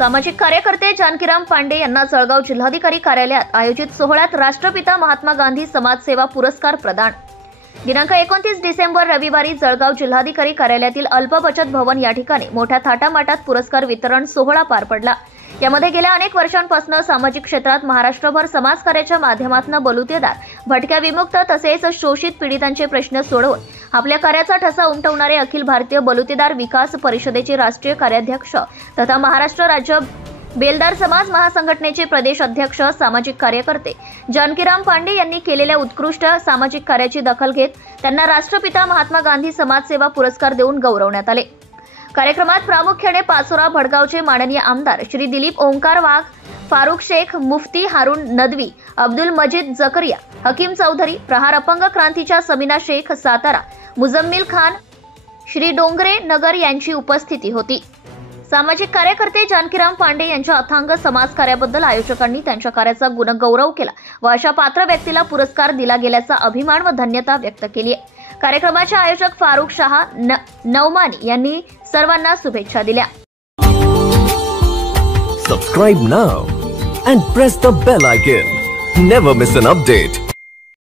सामाजिक कार्यकर्ते जानकीराम पांडे यांना जळगाव जिल्हाधिकारी कार्यालयात आयोजित सोहळ्यात राष्ट्रपिता महात्मा गांधी समाजसेवा पुरस्कार प्रदान। दिनांक 29 डिसेंबर रविवारी जळगाव जिल्हाधिकारी कार्यालयातील अल्प बचत भवन या ठिकाणी मोठ्या थाटामाटात पुरस्कार वितरण सोहळा पार पडला। यामध्ये गेल्या अनेक वर्षांपासून सामाजिक क्षेत्रात महाराष्ट्रभर समाजकार्याच्या माध्यमातून बलुतेदार, भटक्या विमुक्त तसेच शोषित पीडितांचे प्रश्न सोडवून आपल्या कार्याचा ठसा उमटवणारे अखिल भारतीय बलुतेदार विकास परिषदेचे राष्ट्रीय कार्याध्यक्ष तथा महाराष्ट्र राज्य बेलदार समाज महासंघटनेचे प्रदेश अध्यक्ष सामाजिक कार्यकर्ते जानकीराम पांडे यांनी केलेल्या उत्कृष्ट सामाजिक कार्याची दखल घेत त्यांना राष्ट्रपिता महात्मा गांधी समाजसेवा पुरस्कार देऊन गौरवण्यात आले। कार्यक्रमात प्रामुख्याने पाचोरा भडगावचे माननीय आमदार श्री दिलीप ओंकार वाघ, फारुख शेख, मुफ्ती हारून नदवी, अब्दुल मजीद जकरिया, हकीम चौधरी, प्रहार अपंग क्रांतीच्या समीना शेख सातारा, मुजम्मिल खान, श्री डोंगरे नगर यांची उपस्थिती होती। सामाजिक कार्यकर्ते जानकीराम पांडे यांच्या अथांग समाजकार्याबद्दल आयोजकांनी त्यांच्या कार्याचा गुणगौरव केला व अशा पात्र व्यक्तीला पुरस्कार दिला गेल्याचा अभिमान व धन्यता व्यक्त केली आहे। कार्यक्रमाचे आयोजक फारुख शाह नौमानी यांनी सर्वांना शुभेच्छा दिल्या। Subscribe now and press the bell icon. Never miss an update.